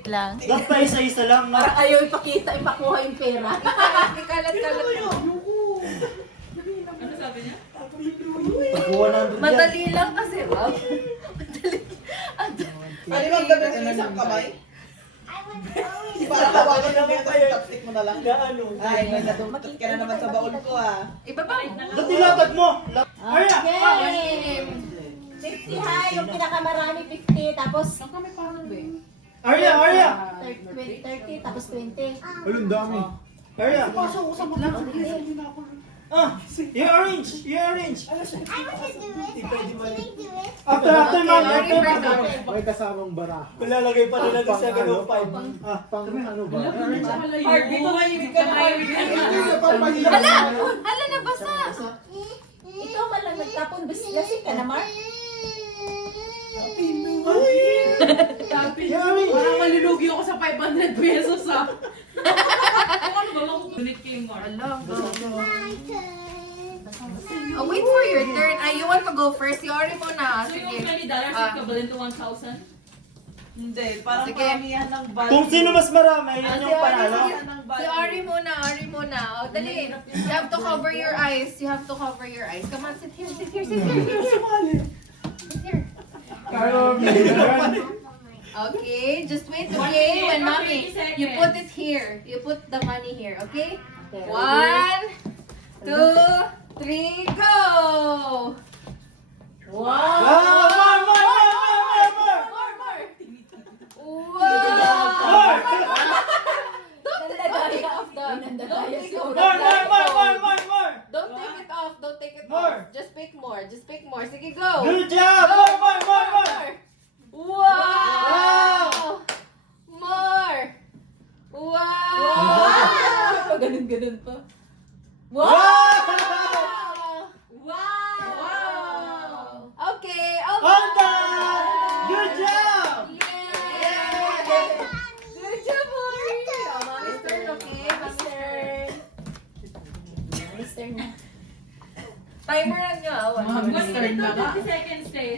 wait lang. Dapat pa isa-isa lang, no? Para ayaw ipakuha yung pera. Ikalat-kalat. Ano sabi niya? Pag 100 yan. Madali lang kasi, wow. Ano yung gagawin ng isang kamay? Para tawagan mo yung tapstick mo na lang. Gaano? Ay, may nadumtot ka na naman sa baon ko ah. Ibaba. Ba't nilatag mo? Arya! Okay. 50 ha, yung pinakamarami 50, tapos Ang kami parang ba? Arya! Arya! 30, tapos 20. Ayun, dami. Arya! Usap lang. Ah! You arrange! You arrange! I want to do it. Can I do it? After man! Okay, After ready, man! ready. May kasamang baraha. Lalagay pa nila ng 705. Ah, Pang ano ba? Harvey, tumahimik ka na. Hala! Hala, nabasa! Ikaw man lang nagtapon, lasing ka na, Mark. Parang malulugi ako sa 500 pesos ah. Ano ba makukulit kay Mark? Hala, My turn. oh, wait for your turn. Ay, you want to go first? Yori mo na. So yung Sige. $20 Ah. equivalent to 1,000? Hindi, parang Sige. paramihan ng bal. kung sino mas marami, yun Si yung Ori, panalo. si Ori muna, Ori muna. Oh, dali. You have to cover your eyes. You have to cover your eyes. Come on, sit here, sit here, sit here. Sit here. Okay, just wait, okay? When mommy, you put it here. You put the money here, okay? 1, 2, 3, go! Wow! Ah, more, more, more, more, more, more! Wow! Nandadaya off doon. Nandadaya More, more, more, more, more, more! Don't take it off. Don't take it More. off. Just pick more. Just pick more. Sige, go. Good job! More, more, more, more! Wow! More! Wow! Ganun-ganun pa. Wow! Wow! Okay, All okay. done! Good job! Yay! Good job, Ori. Oh, mommy's turn, okay? Mommy's turn. Mister na. Timer na nyo, ah. Mami, One turn minute. na ba? 50 seconds stay.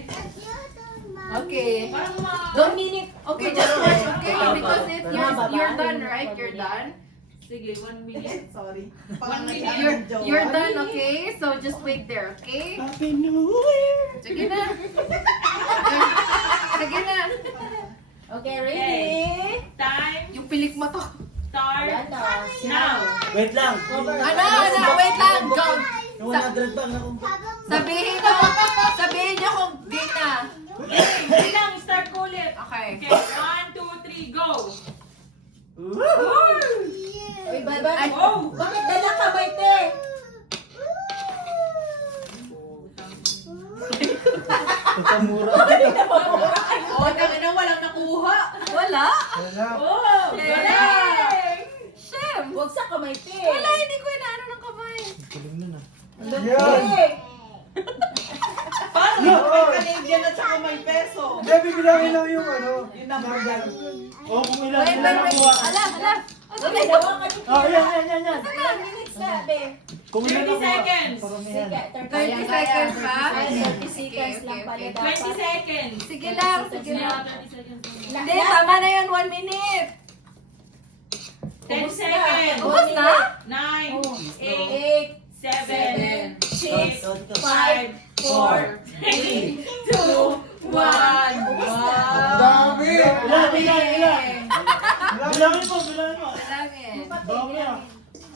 Okay. Parang mga... 2 minute. Okay, just watch, okay? Because if you're done, right? You're done. Sige, 1 minute. Sorry. You're done, okay? So just wait there, okay? Happy New Year! Sige na. Sige na. Okay, ready? Time Yung pilik mo to. start Yan na. now. Wait lang. Ano, wait lang. Go. Yung 100 bang na kung... Sabihin nyo kung di na. Sige lang, start ko ulit. Okay. Okay, 1, 2, 3, go. Uy, Ay, Oh! bakit dala ka, Maite? Pagkamura. Oh, tanga na, walang nakuha. Wala. Wala. Oh! Galing! Shem. Huwag sa ka, Maite. Wala, hindi ko inaano ng kamay. Galing nun ah. Hey! Paano may Canadian at saka may peso? Hindi, bibilangin lang yung ano. Yung number lang. Oh, kung ilan Wait, sila wait, wait. nakuha. Ala. Okay. Dalawa ka ni Oh, yan. Ilang minutes na, be? Kung ilan 30 nakuha. seconds. Paramihan. Sige, 30 seconds pa? 30 seconds lang Okay, pala okay. dapat. 20 seconds. Sige lang, sige lang. 30 seconds. Hindi, tama na yun. 1 minute. 10 seconds. Ubus na? 9, 8, 8, 7, 6, 5, 4, 3, 2, 1. Dami! Ilan? Bilangin mo. Bilangin. Dami ah.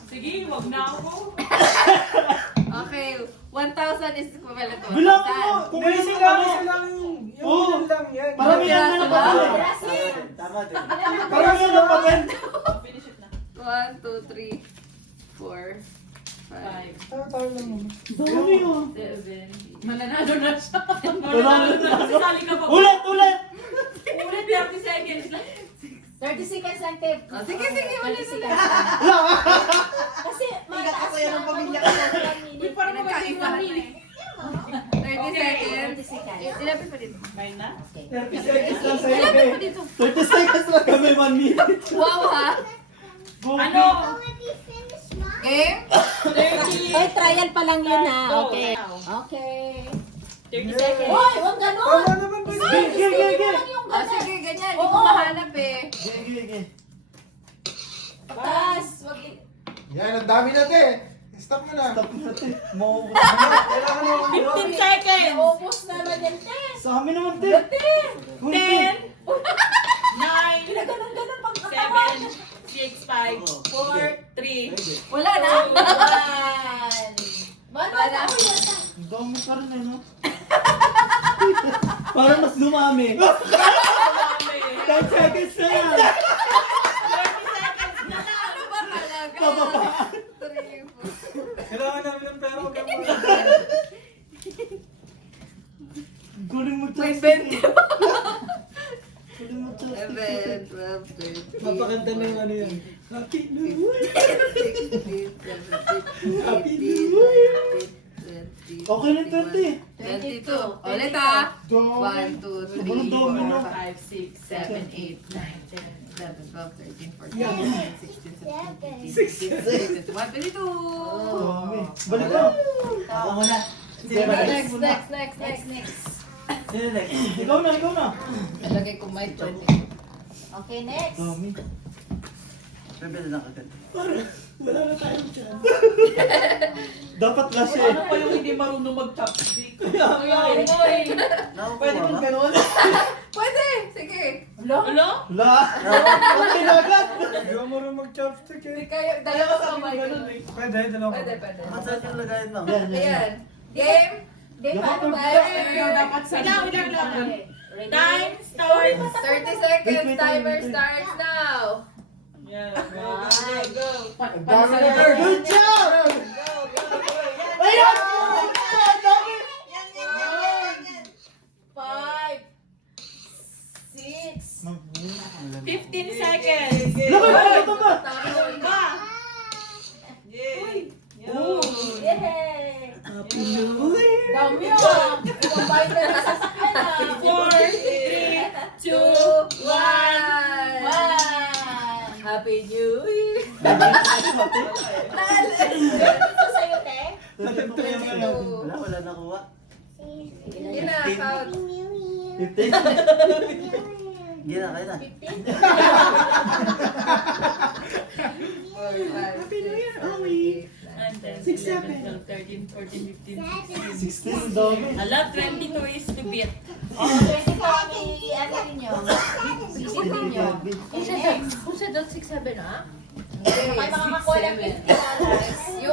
Sige, wag na ako. Okay, 1,000 is equivalent to 1,000. Bilangin mo. Kung Hindi, isip isa ka lang, mo. isa lang yung Oo. yun lang yan. Paramihan na Piraso naman. ba? Tama din. Paramihan na papel. 1, 2, 3, 4, 5. 5, Tayo lang naman. Dami ah. 7, mananalo na siya. Mananalo Mananalo na. na. Sasali ka pa. Ulit! Ulit 30 seconds lang. 30 seconds lang, Kev. Oh, sige, ulit. Kasi Ingat ako yan ng pamilya ko. Uy, parang Nagkaisa magkaiba na rin. eh. 30 seconds. 30 seconds. Ilapit pa dito. May na? 30 seconds lang sa'yo. Ilapit pa be. dito. 30 seconds lang kami 1 minute. Wow, ha? Ano? Already finished, Mom? Game? 30. Ay, trial pa lang yun, ha? Go. Okay. Okay. 30 seconds. Hoy, huwag ganun! Tama naman ba yun? Game. Yung Oh, sige, ganyan. Hindi ko mahanap eh. Sige. Patas. Wag Yan, ang dami natin. Stop mo na. Stop natin. Mauubos na. Kailangan naman. 15 seconds. Naubos naman yan, te. Sa amin naman, din. 10, 9, Ganun pang katawan. 7, 6, 5, 4, 3, Wala na. 1. Wala. Ang dami pa rin, ano? Parang mas dumami. 10 seconds na yan. Ano ba talaga? Pababa. 3, 4. Kailangan namin ng pera. Huwag kang Guling mo May chopstick. 20 pa. Guling mo chopstick. 11, 12, 13. Mapakanta na yung ano yan. Happy New Year! 16, 17, Happy 18, New Year! 19, 20, Okay na 20. 22. Ulit ah. Dami. 1, 2, 3, Walang dami na. 4, 5, 6, 7, 8, 9, 10, 11, 12, 13, 14, Yan. 15, 16, 17, 18, 19, 20, 22. Dami. Balik mo. Ako muna. Next. Sino next? Ikaw na. Nalagay ko mic 20. Okay, next. Dami. Bibili lang agad. Wala na tayong chance. Dapat last Ano eh. pa yung hindi marunong mag-chopstick? Pwede mong ganun? Pwede! Sige! Hello? La. Okay na agad. Hindi mo rin mag-chopstick Hindi eh. kayo, dalawa kamay. Pwede, dalawa. Pwede. Saan yung lagayin mo? Yan. Ayan. Game! Game, Dapat paano ba? Ikaw dapat sa... Ready? Time start! 30 seconds. Wait. Timer starts now. Yeah, Go. Ang dami na. Good job! Ayan! Ang dami! 5, 6, 15 seconds! Ito ba? Yay! Happy New Year! Dami ah! Combine na sa sasakyan ah! 4, 3, 2, 1! 1! Happy New Year! Ito sa'yo, te? Natento yan ngayon. Wala nakuha. Yun na, count. New Year. 15. Gina, kayo na. 4, 5, 6, 7, 8, 9, 6, 7, 13, 14, 15, 16. Dami. Ala, 22 is to beat. Oh, 20 pa ang ano ninyo. Sisip ninyo. Okay, next. Kung sa dot 6, 7 ah? May mga kakulang $50.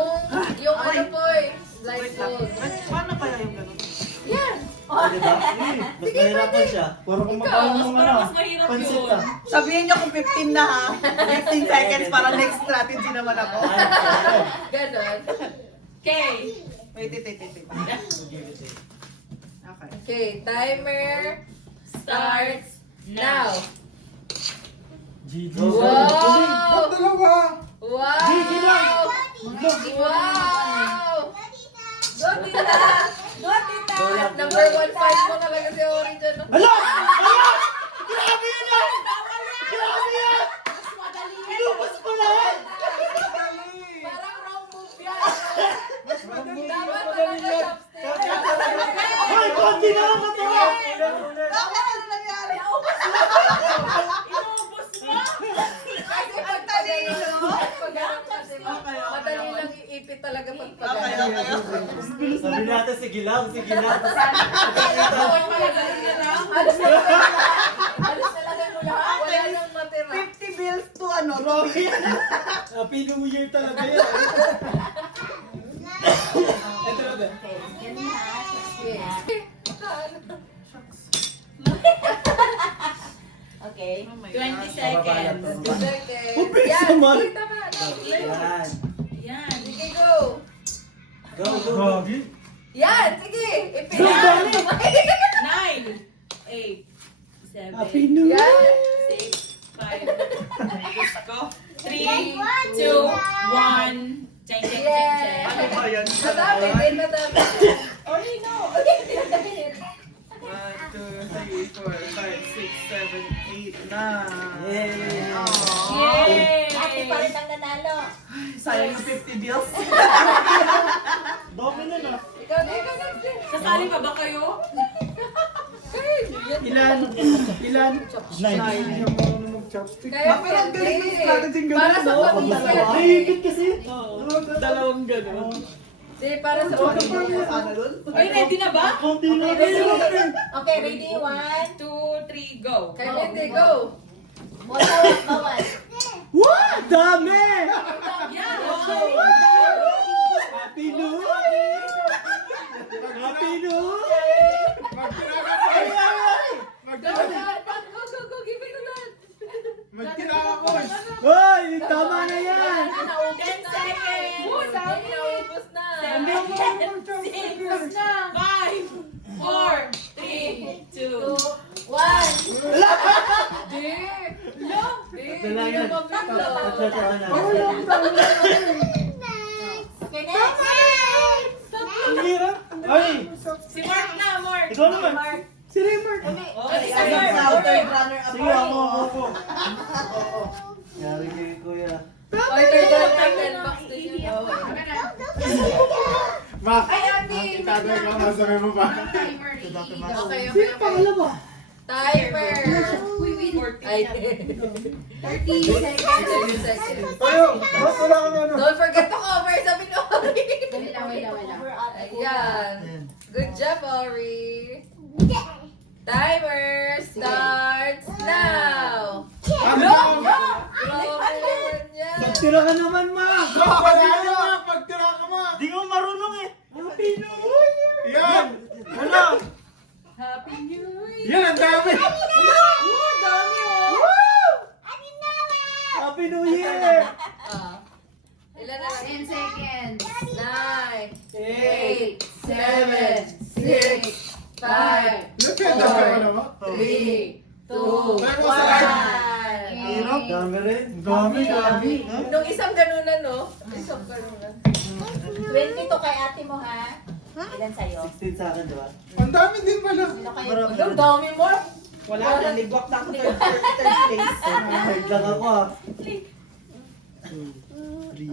Yung ano po eh, blindfold. Paano kaya yung ganun? Yan! Pwede ba? Mas mahirapan siya. Parang kumakain ng Mas ano. mahirap Pansit yun. ah. Sabihin niyo kung 15 na ha. 15 seconds para next strategy naman ako. Ganon. Okay. Wait. Okay, timer starts now. GG. Wow! Dalawa! Wow! GG lang. Wow! Go, tita! Go, tita! Number 1-5 mo talaga si Ori dyan. no? Hala! Grabe yan ah! Grabe yan! Inubos pa lahat! Parang wrong move yan. Dapat talaga chopstick. Hoy, konti na lang natira! Kasi pag pag-ganap kasi, madali lang iipit talaga pag pag-ganap. Sabi natin, sige lang. Alis na lang mo lahat. Wala nang matira. 50 bills to ano? Grabe yan! Happy New Year talaga yan! Ito na ba? Okay, yan na. Yes. Okay. 20 seconds. Upis Yan, naman. kita ba? Yan. Yan. Sige, go. Go. Grabe! Yan, sige. Ipit. Ang dami. 9, 8, 7, Happy New Year! Yan. 6, 5, 3, 2, 1. Cheng, cheng, cheng, cheng. Yes. ba yan? Madami din, madami. Only no. 1, 2, 3, 4, 5, 6, 7, 8, 9. Yay! Yay! Ate pa rin ang nanalo. Sayang yung 50 bills. Dami na na. Ikaw na, ikaw na. Sasali pa ba kayo? Ilan? Hindi niya marunong mag-chopstick. Kaya Pero ang galing ng pwede. strategy ng Para ganun, sa no? pamilya. Mahigit kasi. Dalawang gano'n. Di, para sa pamilya. Sana doon? Ay, ready na ba? Konti na Okay, ready? 1. 2, 3, go. Kaya hindi, go. Bawal. What? Dami! Yeah. Happy New Year! Happy New Year! Ay, ay, ay! Go, go, give it to that. Magkinakakos! Hoy, tama na yan! 10 seconds. Dami na, ubos na. Hindi ako marunong mag-chopstick. 5, 4, 3, 2, 1. Dear. No. Ito lang yan. Tatlo na. Okay, next. Ang hirap. Ay! si Mark na, Mark. Ikaw naman. Si Raymond. Okay, Third runner-up. Sige, ako. Yari kay Kuya. Oy, turn box to you. Mak! Ay, Ate. Tatay ka, masakay mo ba? Okay, okay. Timer. Ay, 30 seconds. Tayo! Mas wala ka na ano? Don't forget to cover, sabi ni Ori. Over ate. Ayan. Good job, Ori. Timer starts now. Magtira ka naman, Ma! Wala na! Pagtira ka mo! Di ko marunong eh. Happy New Year! Yan! Ano? Happy New Year. Yan! Ang dami! Happy New Year! Ilan na lang? 10 seconds. 9, 8, 7, 6, 5, Napenda ka ba naman? 3, 2, 1. Hirap. Dami rin. Dami! Nung isang ganunan, no? Isang ganunan. 22 kay ate mo, ha? Ilan sa'yo? 16 sa akin, di ba? Ang dami din pala! Sino kayo? Marami. Ang dami mo. Wala na, ligwak na ako third place. Third lang ako ah. 2, 3,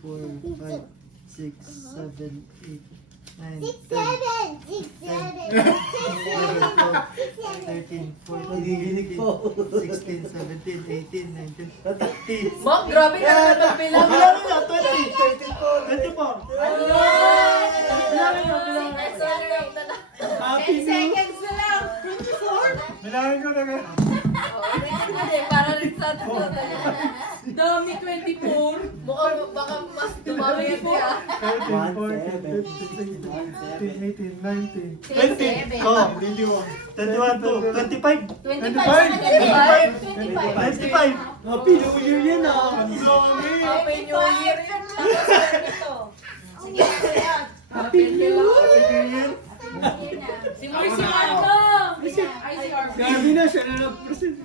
4, 5, 6, 7, 8, 9, 10, 13, 14, nagiginig po. 16, 17, 18, 19, 20. Mom, grabe ka na nagbilang. Bilangin na, 20, 24, 24. Bilangin na, bilangin na. Happy New Year! Seconds na lang. Bilangin ko na nga. Hindi, para rin sa atin. Dami, 24. Mukhang baka mas dumami yan siya. 13, 14, 15, 16, 17, 18, 19. 20. Oh, 21. 21 to 25. 25 sa kanya. 25. 25. Happy New Year yan ah. Ang dami! Happy New Year. Sige, kuya. Happy New Year. Si Mark, si Mark. Ay, si Mark. Gabi na siya na na-present.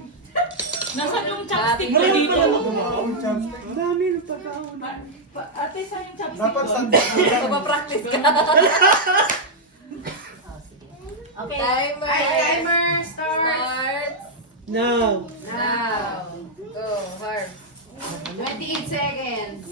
Nasaan yung chopstick mo Happy dito? Ang chopstick. Ang dami ng pagkaon. Ate, saan yung chopstick Dapat mo? sandok mo lang. Magpa-practice ka. Okay. Timer starts Now. now. Go, Harv. 28 seconds.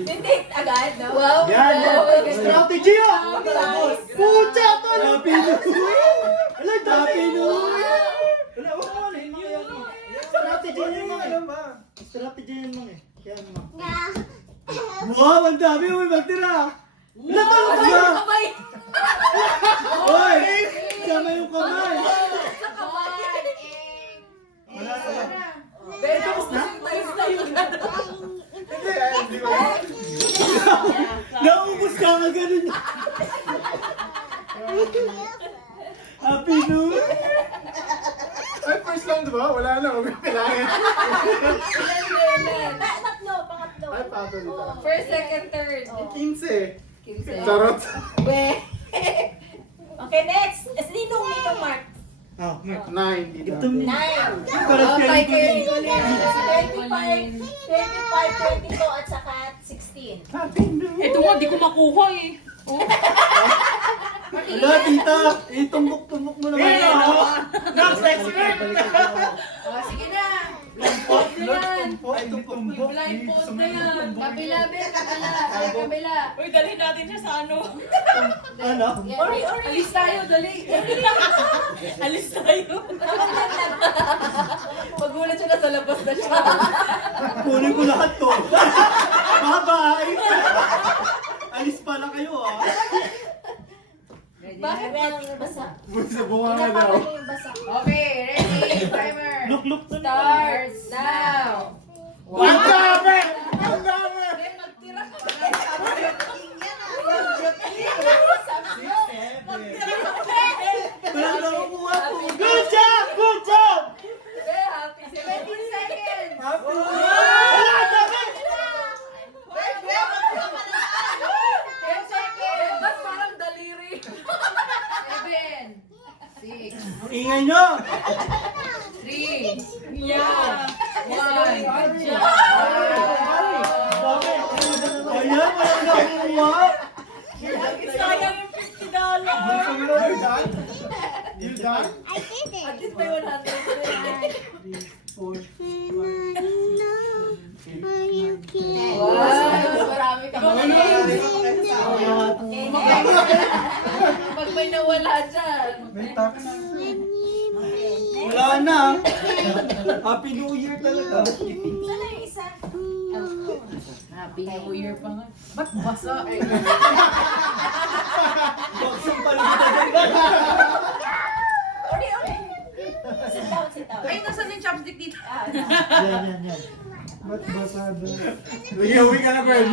Hindi, agad, no? Wow. Yan. wow. Strategy ah. Nice. Pucha to. Happy New Year. Wala, Happy New Year. Wala, wala mo na. Hindi yan mo. Strategy yun mga eh. Strategy yun mga eh. Yan mga. Wow, ang dami mo magtira. Natalo ka na. Kamay. Hoy, sama yung kamay. Sa kamay. Wala na. Pero gusto yung tayo na. Hindi, hindi ko. Naubos ka nga ganun. Happy New Year. Ay, first lang diba? Wala na. Huwag kailangan. Ilan? Tatlo, pangatlo. Ay, pato dito. First, second, third. 15. Charot. Okay, next. Ninong nito, Mark. Ah, 9. ito mo. 9. Parang Oh, kayo kayo ko ni Kuya. 25, 22, at saka 16. Ito nga, di ko makuha eh. Wala, tita. Itumbok-tumbok mo naman. Next, next, next. Oh, sige na. Yan. Ay, tumpok. Blind post na yan. Kabila, be. Kabila. Ay, kabila. Uy, dalhin natin siya sa ano. Ano? Alis tayo, dali. Alis tayo. Magulat siya na sa labas na siya. Kunin ko lahat to. Bye-bye! Alis pala kayo ah. Bakit? Basa. Bunsa bunga nga Pinapawala daw. yung basa. Okay, ready, timer. Look na Starts now. Ang dami! Ang dami! Magtira ka. Wala na kumuha po. Good job! Good job! Be, happy. 17 seconds. Happy! Wala, dami! 10 seconds. Ba't parang daliri? 7, 6, Ang ingay nyo! 3, Yeah. 1. Dami! Ayan, wala na kumuha. Sayang yung $50. Bunsa mo na, you're done? You're done? At least may 100. 4, 5, Wow, marami ka. Pag may nawala dyan. may tax. Wala na. Happy New Year talaga. Sana yung isa. Happy New Year pa nga. Ba't basa? Bagsang palimutan dyan. Sit down, sit down. Ay, nasan yung chopstick dito? Yan. Ba't basado? Uwi ka na, Bern.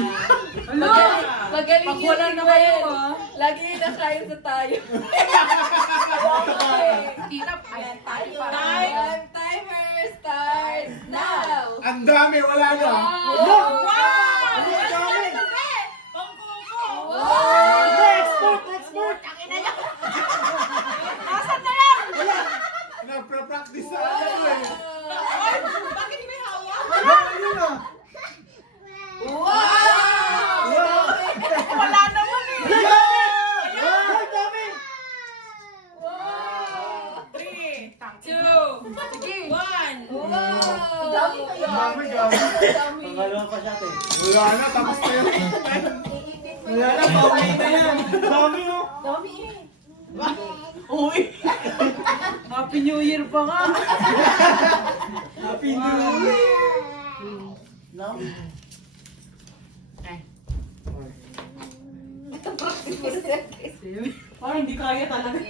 Magaling Pag yun wala si na Gwen. kayo, ah. Lagi nakain sa tayo. Tita, ayan tayo pa. Timer starts now. Ang dami, wala na. Wow! Ang dami! Wow! Export! Nagpra-practice sa ano eh. Bakit may hawak? Ayun na. Wow! Wala naman eh. Ang dami! Wow! 3, 2, 1. Wow! Ang dami kayo. Ang dami, gabi. Pangalawa pa siya, te. Wala na, tapos na yun. Iipit mo Wala na, pauwi na yan. Dami oh. Dami eh. Uy. Happy New Year pa nga. Happy New Year! Parang hindi kaya talaga. 9,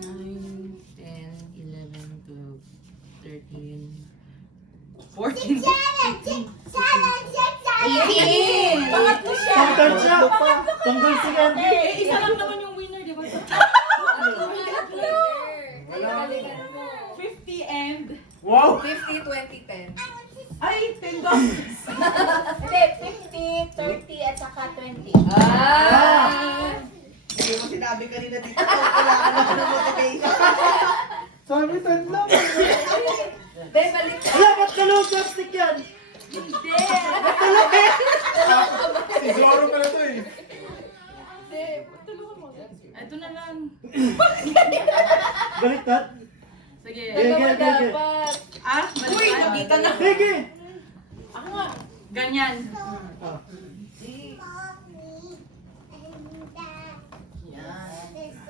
10, 11, 12, 13, 14. 18! Pangatlo siya. Tanggal siya! Tanggal si Candy! Eh, isa lang naman yung winner, di ba? 50 and... Wow! 50, 20, 10. Ay, $10. Hindi, 50, 30, at saka 20. Ah! Hindi mo sinabi kanina dito. Kailangan ako ng motivation. Sabi, 10 lang. Be, balik ka. Wala, ba't dalawang chopstick yan? Si Zoro pala to eh. Ito na lang. Baliktad? Sige. Dalawa Sige. dapat. Ah, balik Uy, tayo. nakita na. Sige! Ako nga. Ganyan. Ah.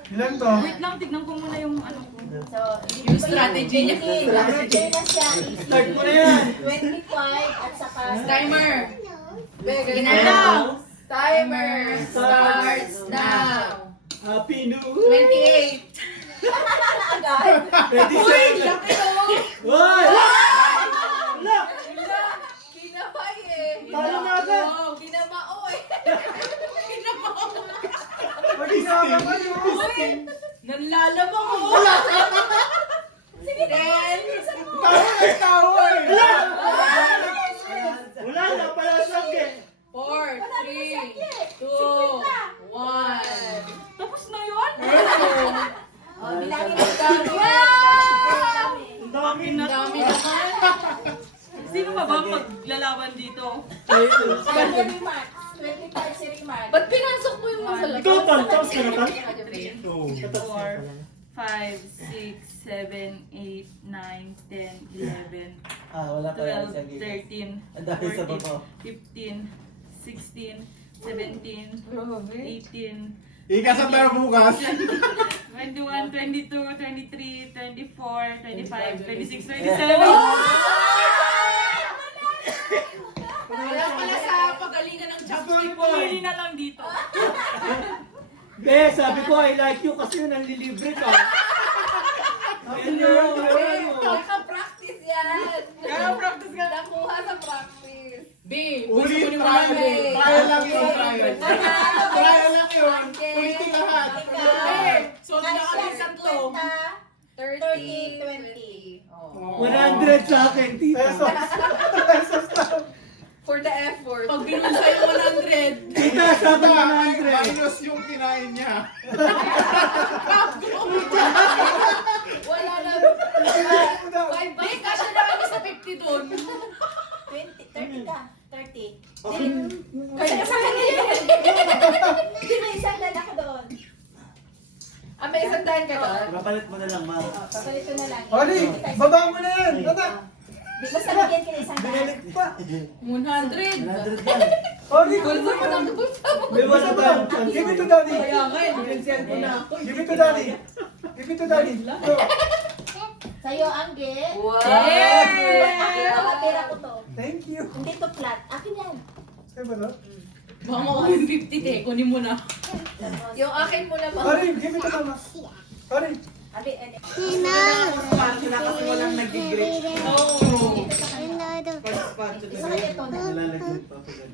Ilan to? Wait lang, tignan ko muna yung ano ko. So, Yung strategy niya. Lagay na siya. Start mo na yan! 25 at saka... Timer. Be, galing Ginala. na. Timer starts now. Happy New Year! 28. Agad. 27! Laki no? Uy! Wala! Kinabay eh. Talo na agad! Oh, kinamao eh. Mag-isama kayo. Nanlalabang mo. 10. Tawa eh. Wala na, pala sangge! 4, 3, 2, 1. Tapos na yun? Oh, bilangin mo. Ang dami! Ang dami naman. Sino pa ba maglalaban dito? Ayan yung remark. 25 si remark. Ba't pinasok mo yung nasa labas? Ikaw, tal, tapos ka na, tal? Kaya ka dyan, Oo. Katas na pala. 5, 6, 7, 8, 9, 10, 11, Wala pa yan. 12, 13, Ang dami sa 14, baba. 15, 16, 17, 18, Ika sa tayo bukas. 21, 22, 23, 24, 25, 26, 27. Kaya pala sa pagalingan ng chopstick, pumili na lang dito. Be, sabi ko I like you kasi nanlilibre ka. Kaka-practice yan. Kaka-practice ka. Nakuha sa practice. B, Ulit gusto ko pa ni lang. Trial lang yun. Trial lang yun. Ulitin lahat. So, na kami sa to. 30, 20. 100 sa akin, tita. For the effort. Pag binunsay yung 100, Tita, sabi Tama, 100. minus yung kinain niya. Wala na. 5 Di, kasya na kami sa 50 dun. 30 ka. 30. Okay. Kaya sa kanya yun. Hindi may isang lalaki doon. may isang daan ka doon? Papalit mo na lang, ma. Papalit ko na lang. Oli, baba mo na yan. Anak. Di ba sabihin ka na isang daan? Binalik pa. 100. 100 yan. Oli, Bulsa mo ng bulsa mo. May wala ba? Give it to daddy. Kaya nga, binansiyan ko na ako. Give it to daddy. Give it to daddy. Go. Sa'yo, Angge. Wow! Akin to, tira ko to. Thank you. Hindi to flat. Akin yan. Sa'yo ba no? Baka makuha yung 50 te, kunin mo na. Yung akin mo naman. Oli, give it to mama. Oli. Abi, ano? Spatula kasi walang nag-grade. Isa kaya ito na. Nalalagyan pa ako yan.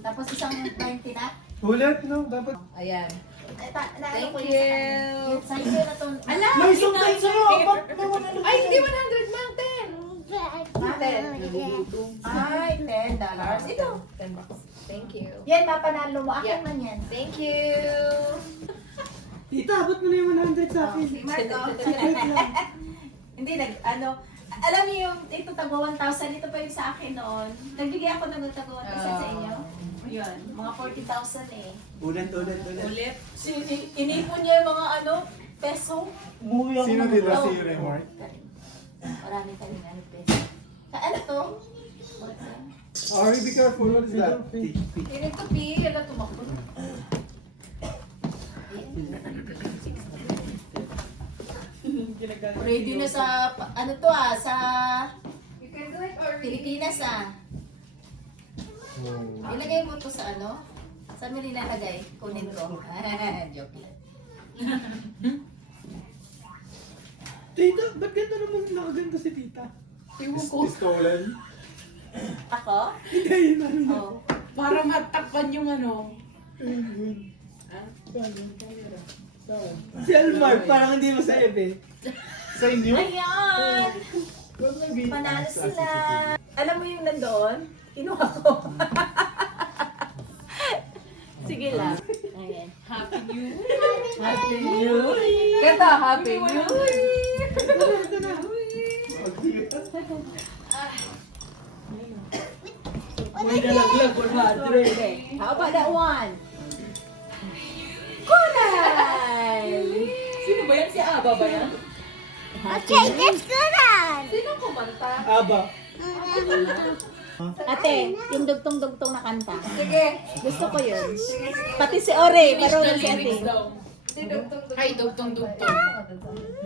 Tapos isang 90 na. Ulit, no? Dapat. Ayan. Naano ko Thank yung you. sa kanya. Yung sa'yo na to. Ala! May isang tayo sa'yo. Ba't may 100? Ay, hindi 100 lang, 10. Ay, $10. Ito. 10 bucks. Thank you. Yan, mapanalo mo. Akin Yeah. man yan. Thank you. Tita, ba't mo na yung 100 sa akin? Si Marco. Hindi, alam niyo yung ito tagwa 1,000, ito pa yung sa akin noon. Nagbigay ako ng tagwa 1,000 sa inyo. Yun, mga 40,000 eh. Ulit. Ulit. Inipon niya yung mga peso. Umuwi ako. Sino ng- dito Oh. si Remart? Marami ka rin peso. Ano to? Ari, be careful. What is that? Piling ko, P. Yala tumakbo. Ready na sa, sa You can do it or Pilipinas Ilagay mo to sa Saan mo nilalagay? Kunin ko. Joke lang. Tita, ba't ganda naman nakaganda si tita? Stolen. Ako? Hindi, yun ano na. Oh. Para matakpan yung ano. Si Almar, parang hindi mo sa ebe. Sa inyo? Ayan! Panalo sila. Alam mo yung nandoon? Kinuha ko. Sige lang. Ayan. Happy New Year. Happy New Year! Kata, Happy New Year! May nalaglag 100. How about that one? Kulay! Sino ba yan? Si Aba ba yan? Sino kumanta? Aba. Ate, yung dugtong-dugtong na kanta. Sige. Gusto ko yun. Pati si Ore, marunong si ate. Ay, dugtong-dugtong.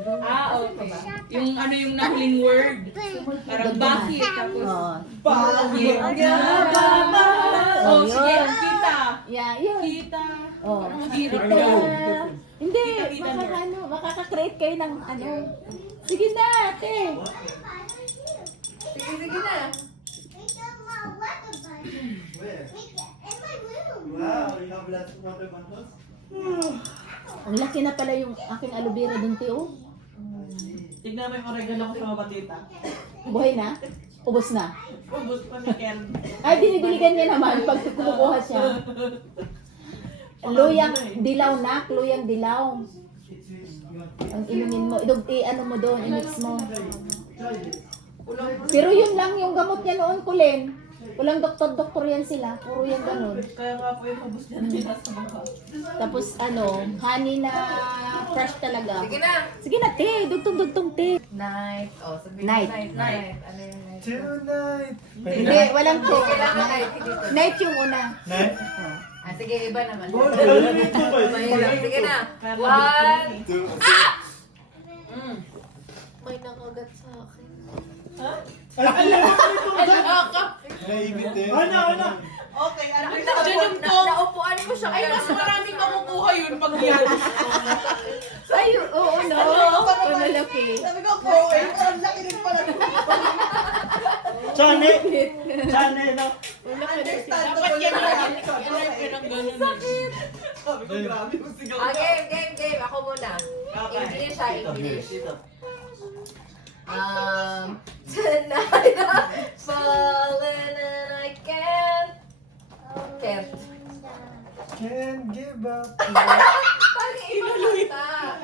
Okay. Yung yung nahuling word. Parang bakit. Tapos, Oh. Bakit nga ba mahal? oh, Oh, sige, yun. kita. Yeah, yun. Kita. Oh. Parang hirap Kita. daw. Hindi, Kita niya. makaka-create kayo ng Sige na, ate. Sige, sige na. Wow, you have lots of water bottles? Ang laki na pala yung aking aloe vera dun, Tio. Tignan mo yung regalo ko sa mga batita. Buhay na? Ubus na? Ubus pa ni Ken. Ay, dinidiligan niya naman pag kumukuha siya. Luyang dilaw na, luyang dilaw. Ang inumin mo, ano mo doon, i-mix mo. Pero yun lang yung gamot niya noon, Kulin. Walang doktor-doktor yan sila. Puro yan ganun. Kaya nga po yung hubos niya na nasa baba. Tapos honey na fresh talaga. Sige na. Sige na, te. Dugtong-dugtong, te. Night. Oh, sabihin Night. Night. Ano yung night? Tonight. Hindi, walang to. Kailangan night dito. Night yung una. Night. Sige, iba naman. Dito ba? Mahirap. Sige na. Kaya 1. Two. May nakagat sa akin. Nainit eh. Ano? Okay, ano yung Diyan yung phone. Naupuan mo siya. Ay, mas maraming makukuha yun pag yan. Ay, oo, no. Malaki. Sabi ko, po, eh, parang laki rin pala. Chane. Chane na. Understandable yan na lang. ikaw. Yan ganun. Sabi ko, grabe yung sigaw. Game. Ako muna. English ha, English. Tonight I'm falling and I can't. Can't give up. Parang inuloy ta.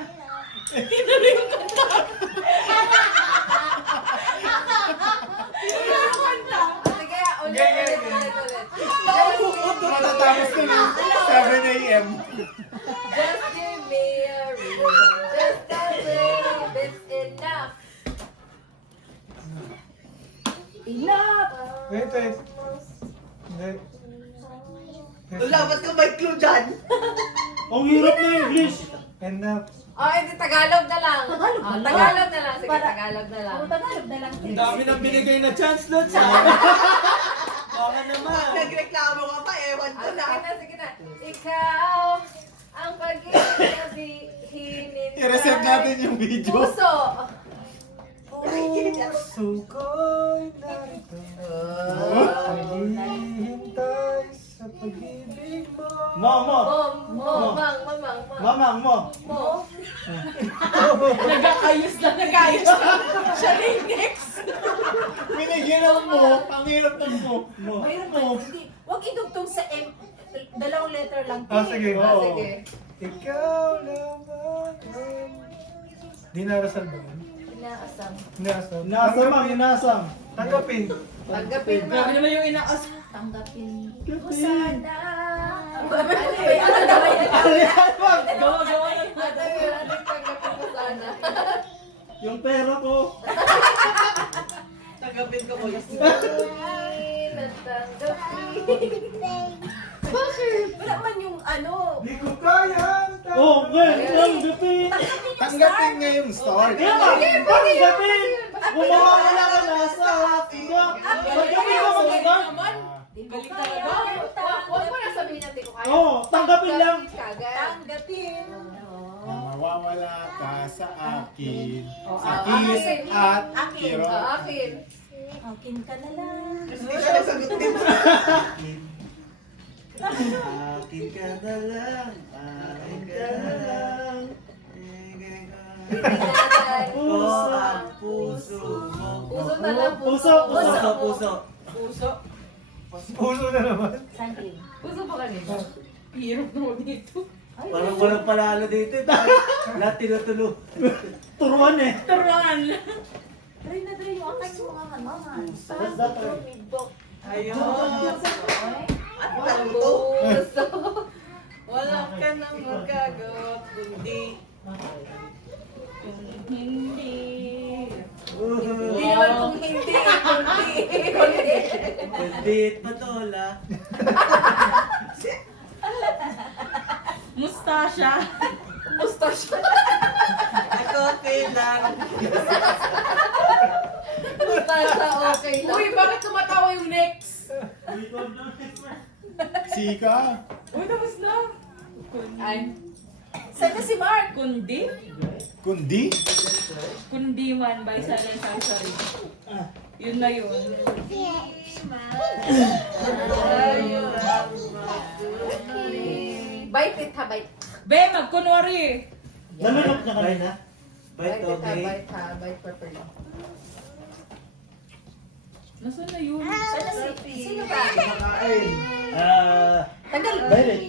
Sige, ulit. Matatapos ko ng 7 a.m. Just give me a reason. Just a little bit's enough. Enough. Wait. Hindi. Wala, ba't ka may clue dyan? Ang hirap na English. Enough. Oh, edi Tagalog na lang. Tagalog na lang. Tagalog na lang. Sige, Para- Tagalog na lang. Puro Tagalog na lang. Ang dami nang binigay na chance, Lods. Baka naman. Nagreklamo ka pa, ewan ko na. Sige na. Ikaw ang pag-ibig I-reset natin yung video. Puso. Puso ko'y narito. Naghihintay sa pag-ibig mo. Mamang mo. Nag-ayos na. Siya na yung next. Binigyan mo. Ang hirap ng mo. Mayroon ba? Hindi. Huwag idugtong sa M. Dalawang letter lang. Sige. Sige. Ikaw naman ang... Di narasal ba yun? Inaasam. Narasal. Inasam. Tanggapin. Tanggapin mo. Grabe naman yung inaas. Tanggapin. Sana. Ano daw yan? Gawa lang. Ano tanggapin mo sana? Yung pera ko. Tanggapin ko, boys. Wala man yung Di ko kayang Oh, tanggapin. Tanggapin nga yung start. Tanggapin. Kumawala ka na sa akin. Tanggapin ka mag-start. Galing talaga. Huwag mo na sabihin natin kung kaya. Oo, tanggapin lang. Kagad. Tanggapin. Mawawala ka sa akin. Akin. Kiss at Akin. kiro. Akin. Akin ka na lang. Hindi siya nagsagutin. Akin ka na lang. Akin ka na lang. Puso mo. Puso na lang. Puso. Puso na naman. Santi. Puso pa kanina. Hirap naman dito. Parang walang palalo dito. Lahat tinutulo. Turuan eh. Turuan. Try na try yung akin yung mga ano. That's that right. Ayun. At Puso. Wala ka nang magagawa, kundi Hindi. Hindi naman kung hindi. Kundi. Bendit patola. Mustasya. Mustasya. ako kailang. Mustasya, okay lang. Uy, bakit tumatawa yung next? Sika. Uy, tapos na. Ay. Saan na si Mark? Kundi? Kundi. Kundi man by Silent Sorry. Yun na yun. Bite it ha, bite. Be, magkunwari. Nalunok na kami na. Bite it ha, bite ha. Bite properly. Nasaan na yun? Saan na si... Sino ba? Tagal. Bite it.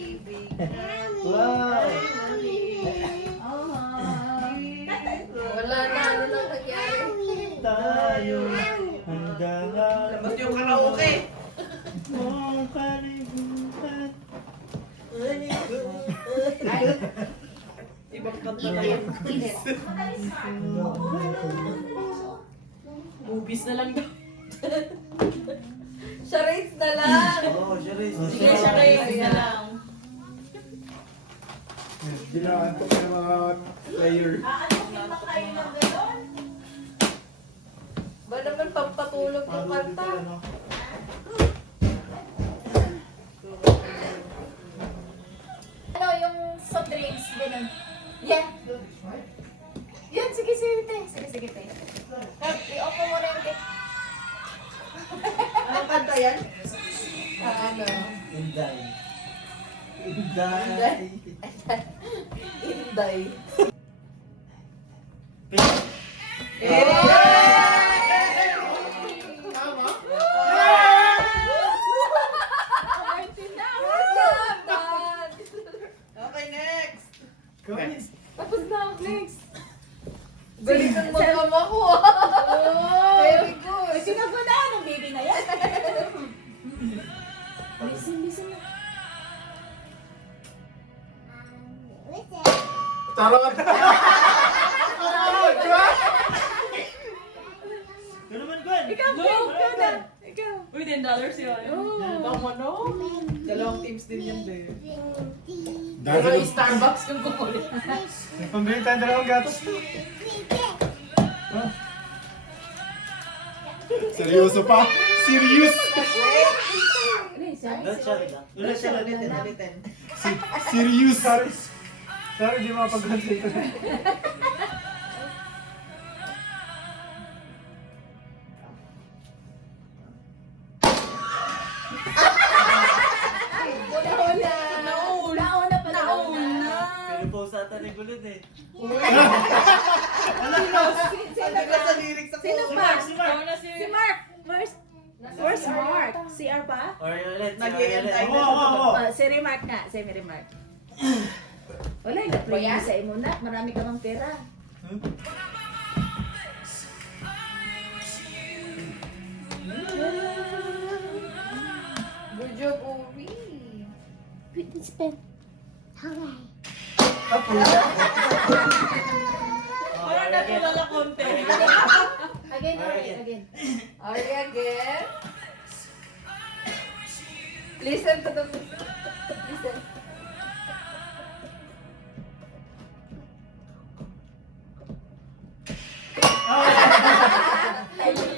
Wow. Wala na. Ano na nangyari? Tayo hanggang Labas yung karaoke. Eat it. Boobies na lang daw. Charades na lang. Oo, charades. Sige, charades na lang. Dinaan po ng mga player. Aanukin ba kayo ng gano'n? Ba naman pampatulog yung kanta? Ano, yung soft drinks, gano'n. Yeah. Yan, sige, sige, te. Sige, sige, te. I-off mo muna yung te. Anong kanta yan? Ano? Inday. Inday. Inday. Okay, next. Tapos na ako next. Galing ng magkama ko ah. Very good. Sinagunaan ng baby na yan. Listen, listen na. Charot! Ito naman, Gwen. Ikaw, ikaw na. Ikaw. Uy, $10 yun. Tama no? Dalawang teams din yan, be. Pero yung Starbucks yung kukulit. Pambili tayo dalawang gatos. Seryoso pa? Serious? Ulit siya, ulitin. Serious? Sorry, di makapag-gantay ko na. Nauna pa na. Pero po sa ata ni Gulod eh. Sabi ko sa lyrics ako. Sino pa? Si Mark. Si Mark. Where's Mark? CR pa? Or ulit. Nag-i-entay na Oo, siya. oo, oo. Si Remark nga. Si Remark. Wala, na-play mo sa imo na. Marami ka mang pera. Good job, Uri. Parang natulala konti. Again, again. Ari again. Listen to the listen.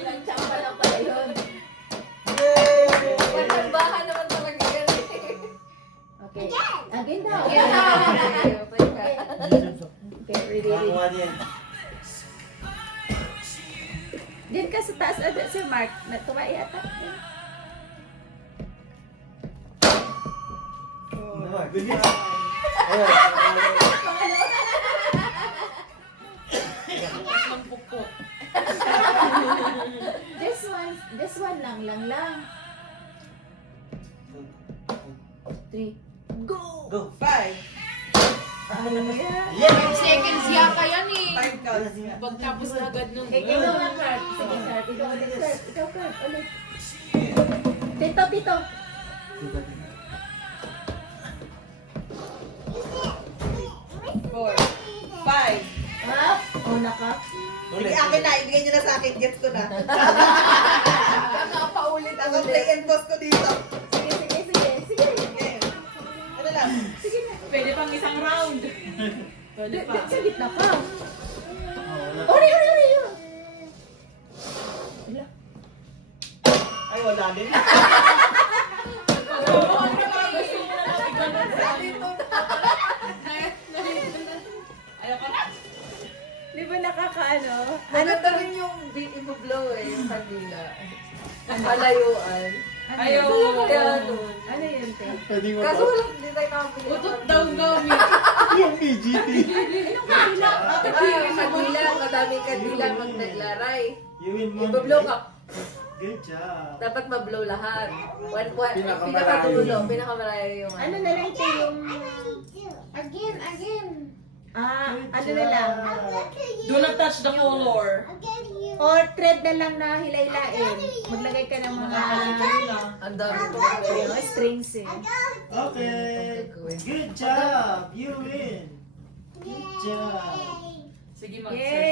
Lang tsaka lang pala yun. Pagbahan naman talaga yan. Okay. Again daw. Okay, ready, ready. Nakakuha din. Diyan ka sa taas, si Mark. Natuwa yata. Bilis. Ng pukpok. This one lang. 3. Go! Go. 5. Ano yan? Yeah! 5 seconds yaka yan eh. 5 counts. Pagtapos na agad nung... Ikaw na card. Sige, card. Ikaw ulit, card. Ikaw card. Ulit. Tito. 4. 5. Ha? Una ka? Sige, akin na. Ibigay nyo na sa akin. Gets ko na. Nakapaulit Ako play and pause ko dito. Sige. Okay. Ano lang? Sige na. Pwede pang isang round. Pwede pa. Sa gitna ka. Oh, Ori. Ay, wala din. Ayoko na. Di ba nakakaano? Maganda rin yung i-blow yung kandila. Malayuan. Ayoko. Kaya nun. Ano yun, te? Pwede mo Kaso pa. walang hindi tayo nakapili. Utot daw gamit. Yung PGT. Kandila, madaming kandila pag naglaray. You win one. I-blow ka. Good job. Dapat ma-blow lahat. Pinakamalayo. Pinakamalayo yung Ano na lang, te, yung... Again. Ano na lang? Do not touch the color. Or thread na lang na hilay-lain. Maglagay ka ng mga Ang dami ko. strings eh. Okay. Good job. You win. Good job. Sige, Yay!